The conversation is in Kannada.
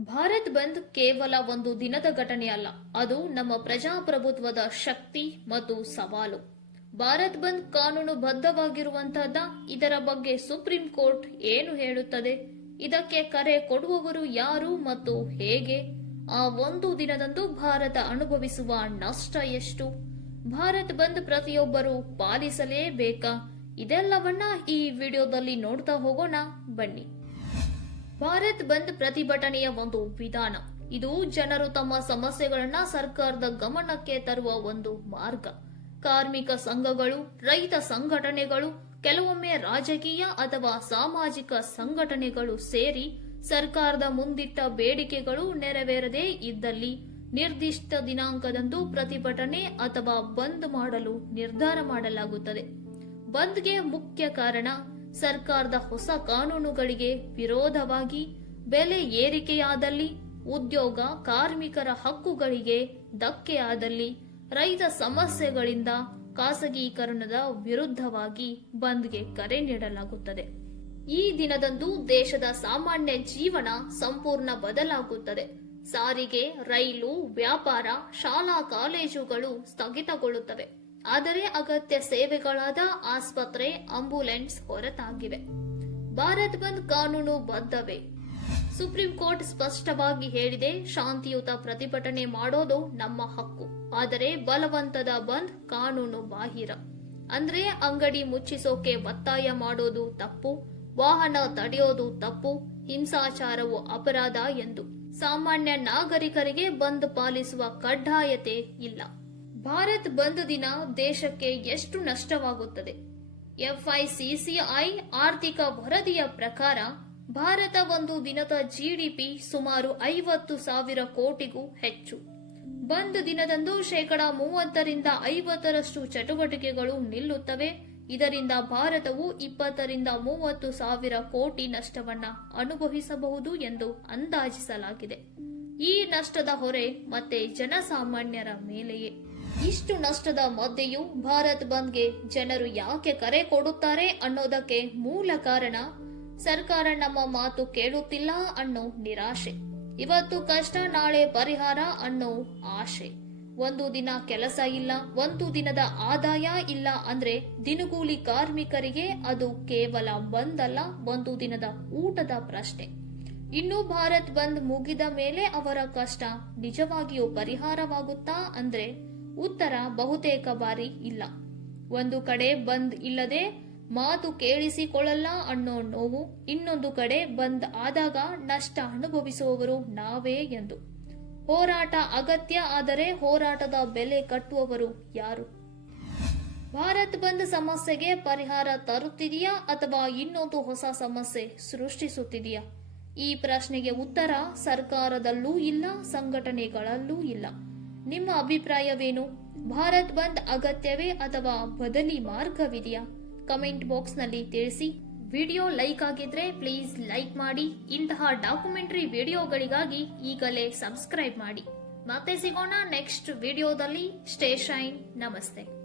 ಭಾರತ್ ಬಂದ್ ಕೇವಲ ಒಂದು ದಿನದ ಘಟನೆ ಅಲ್ಲ, ಅದು ನಮ್ಮ ಪ್ರಜಾಪ್ರಭುತ್ವದ ಶಕ್ತಿ ಮತ್ತು ಸವಾಲು. ಭಾರತ್ ಬಂದ್ ಕಾನೂನು ಬದ್ಧವಾಗಿರುವಂತಹದ್ದ? ಇದರ ಬಗ್ಗೆ ಸುಪ್ರೀಂ ಕೋರ್ಟ್ ಏನು ಹೇಳುತ್ತದೆ? ಇದಕ್ಕೆ ಕರೆ ಕೊಡುವವರು ಯಾರು ಮತ್ತು ಹೇಗೆ? ಆ ಒಂದು ದಿನದಂದು ಭಾರತ ಅನುಭವಿಸುವ ನಷ್ಟ ಎಷ್ಟು? ಭಾರತ್ ಬಂದ್ ಪ್ರತಿಯೊಬ್ಬರು ಪಾಲಿಸಲೇಬೇಕಾ? ಇದೆಲ್ಲವನ್ನ ಈ ವಿಡಿಯೋದಲ್ಲಿ ನೋಡ್ತಾ ಹೋಗೋಣ ಬನ್ನಿ. ಭಾರತ್ ಬಂದ್ ಪ್ರತಿಭಟನೆಯ ಒಂದು ವಿಧಾನ. ಇದು ಜನರು ತಮ್ಮ ಸಮಸ್ಯೆಗಳನ್ನ ಸರ್ಕಾರದ ಗಮನಕ್ಕೆ ತರುವ ಒಂದು ಮಾರ್ಗ. ಕಾರ್ಮಿಕ ಸಂಘಗಳು, ರೈತ ಸಂಘಟನೆಗಳು, ಕೆಲವೊಮ್ಮೆ ರಾಜಕೀಯ ಅಥವಾ ಸಾಮಾಜಿಕ ಸಂಘಟನೆಗಳು ಸೇರಿ ಸರ್ಕಾರದ ಮುಂದಿಟ್ಟ ಬೇಡಿಕೆಗಳು ನೆರವೇರದೇ ಇದ್ದಲ್ಲಿ ನಿರ್ದಿಷ್ಟ ದಿನಾಂಕದಂದು ಪ್ರತಿಭಟನೆ ಅಥವಾ ಬಂದ್ ಮಾಡಲು ನಿರ್ಧಾರ ಮಾಡಲಾಗುತ್ತದೆ. ಬಂದ್ಗೆ ಮುಖ್ಯ ಕಾರಣ ಸರ್ಕಾರದ ಹೊಸ ಕಾನೂನುಗಳಿಗೆ ವಿರೋಧವಾಗಿ, ಬೆಲೆ ಏರಿಕೆಯಾದಲ್ಲಿ, ಉದ್ಯೋಗ ಕಾರ್ಮಿಕರ ಹಕ್ಕುಗಳಿಗೆ ಧಕ್ಕೆಯಾದಲ್ಲಿ, ರೈತ ಸಮಸ್ಯೆಗಳಿಂದ ಖಾಸಗೀಕರಣದ ವಿರುದ್ಧವಾಗಿ ಬಂದ್ಗೆ ಕರೆ ನೀಡಲಾಗುತ್ತದೆ. ಈ ದಿನದಂದು ದೇಶದ ಸಾಮಾನ್ಯ ಜೀವನ ಸಂಪೂರ್ಣ ಬದಲಾಗುತ್ತದೆ. ಸಾರಿಗೆ, ರೈಲು, ವ್ಯಾಪಾರ, ಶಾಲಾ ಕಾಲೇಜುಗಳು ಸ್ಥಗಿತಗೊಳ್ಳುತ್ತವೆ. ಆದರೆ ಅಗತ್ಯ ಸೇವೆಗಳಾದ ಆಸ್ಪತ್ರೆ, ಆಂಬ್ಯುಲೆನ್ಸ್ ಹೊರತಾಗಿವೆ. ಭಾರತ್ ಬಂದ್ ಕಾನೂನು ಬದ್ಧವೇ? ಸುಪ್ರೀಂ ಕೋರ್ಟ್ ಸ್ಪಷ್ಟವಾಗಿ ಹೇಳಿದೆ, ಶಾಂತಿಯುತ ಪ್ರತಿಭಟನೆ ಮಾಡೋದು ನಮ್ಮ ಹಕ್ಕು. ಆದರೆ ಬಲವಂತದ ಬಂದ್ ಕಾನೂನು ಬಾಹಿರ. ಅಂದ್ರೆ ಅಂಗಡಿ ಮುಚ್ಚಿಸೋಕೆ ಒತ್ತಾಯ ಮಾಡೋದು ತಪ್ಪು, ವಾಹನ ತಡೆಯೋದು ತಪ್ಪು, ಹಿಂಸಾಚಾರವು ಅಪರಾಧ ಎಂದು. ಸಾಮಾನ್ಯ ನಾಗರಿಕರಿಗೆ ಬಂದ್ ಪಾಲಿಸುವ ಕಡ್ಡಾಯತೆ ಇಲ್ಲ. ಭಾರತ್ ಬಂದ್ ದಿನ ದೇಶಕ್ಕೆ ಎಷ್ಟು ನಷ್ಟವಾಗುತ್ತದೆ? ಎಫ್ಐಸಿಸಿಐ ಆರ್ಥಿಕ ವರದಿಯ ಪ್ರಕಾರ ಭಾರತ ಒಂದು ದಿನದ ಜಿಡಿಪಿ ಸುಮಾರು 50,000 ಕೋಟಿಗೂ ಹೆಚ್ಚು. ಬಂದ್ ದಿನದಂದು 30% ರಿಂದ 50% ಚಟುವಟಿಕೆಗಳು ನಿಲ್ಲುತ್ತವೆ. ಇದರಿಂದ ಭಾರತವು 20 ರಿಂದ 30,000 ಕೋಟಿ ನಷ್ಟವನ್ನ ಅನುಭವಿಸಬಹುದು ಎಂದು ಅಂದಾಜಿಸಲಾಗಿದೆ. ಈ ನಷ್ಟದ ಹೊರೆ ಮತ್ತೆ ಜನಸಾಮಾನ್ಯರ ಮೇಲೆಯೇ. ಇಷ್ಟು ನಷ್ಟದ ಮಧ್ಯೆಯೂ ಭಾರತ್ ಬಂದ್ಗೆ ಜನರು ಯಾಕೆ ಕರೆ ಕೊಡುತ್ತಾರೆ ಅನ್ನೋದಕ್ಕೆ ಮೂಲ ಕಾರಣ ಸರ್ಕಾರ ನಮ್ಮ ಮಾತು ಕೇಳುತ್ತಿಲ್ಲ ಅನ್ನೋ ನಿರಾಶೆ. ಇವತ್ತು ಕಷ್ಟ, ನಾಳೆ ಪರಿಹಾರ ಅನ್ನೋ ಆಶೆ. ಒಂದು ದಿನ ಕೆಲಸ ಇಲ್ಲ, ಒಂದು ದಿನದ ಆದಾಯ ಇಲ್ಲ ಅಂದ್ರೆ ದಿನಗೂಲಿ ಕಾರ್ಮಿಕರಿಗೆ ಅದು ಕೇವಲ ಬಂದ್ ಅಲ್ಲ, ಒಂದು ದಿನದ ಊಟದ ಪ್ರಶ್ನೆ. ಇನ್ನು ಭಾರತ್ ಬಂದ್ ಮುಗಿದ ಮೇಲೆ ಅವರ ಕಷ್ಟ ನಿಜವಾಗಿಯೂ ಪರಿಹಾರವಾಗುತ್ತಾ ಅಂದ್ರೆ ಉತ್ತರ ಬಹುತೇಕ ಬಾರಿ ಇಲ್ಲ. ಒಂದು ಕಡೆ ಬಂದ್ ಇಲ್ಲದೆ ಮಾತು ಕೇಳಿಸಿಕೊಳ್ಳಲ್ಲ ಅನ್ನೋ ನೋವು, ಇನ್ನೊಂದು ಕಡೆ ಬಂದ್ ಆದಾಗ ನಷ್ಟ ಅನುಭವಿಸುವವರು ನಾವೇ ಎಂದು. ಹೋರಾಟ ಅಗತ್ಯ, ಆದರೆ ಹೋರಾಟದ ಬೆಲೆ ಕಟ್ಟುವವರು ಯಾರು? ಭಾರತ್ ಬಂದ್ ಸಮಸ್ಯೆಗೆ ಪರಿಹಾರ ತರುತ್ತಿದೆಯಾ ಅಥವಾ ಇನ್ನೊಂದು ಹೊಸ ಸಮಸ್ಯೆ ಸೃಷ್ಟಿಸುತ್ತಿದೆಯಾ? ಈ ಪ್ರಶ್ನೆಗೆ ಉತ್ತರ ಸರ್ಕಾರದಲ್ಲೂ ಇಲ್ಲ, ಸಂಘಟನೆಗಳಲ್ಲೂ ಇಲ್ಲ. ನಿಮ್ಮ ಅಭಿಪ್ರಾಯವೇನು? ಭಾರತ್ ಬಂದ್ ಅಗತ್ಯವೇ ಅಥವಾ ಬದಲಿ ಮಾರ್ಗವಿದೆಯಾ? ಕಮೆಂಟ್ ಬಾಕ್ಸ್ ನಲ್ಲಿ ತಿಳಿಸಿ. ವಿಡಿಯೋ ಲೈಕ್ ಆಗಿದ್ರೆ ಪ್ಲೀಸ್ ಲೈಕ್ ಮಾಡಿ. ಇಂತಹ ಡಾಕ್ಯುಮೆಂಟರಿ ವಿಡಿಯೋಗಳಿಗಾಗಿ ಈಗಲೇ ಸಬ್ಸ್ಕ್ರೈಬ್ ಮಾಡಿ. ಮತ್ತೆ ಸಿಗೋಣ ನೆಕ್ಸ್ಟ್ ವಿಡಿಯೋದಲ್ಲಿ. Stay shine. ನಮಸ್ತೆ.